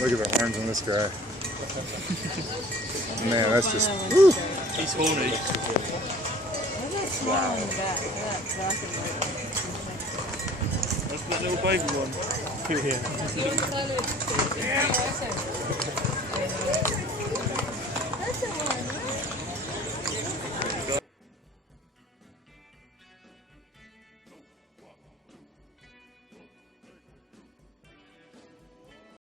Look at the horns on this guy. Man, that's just. Woo. He's horny. Wow. That's that little baby one. Yeah.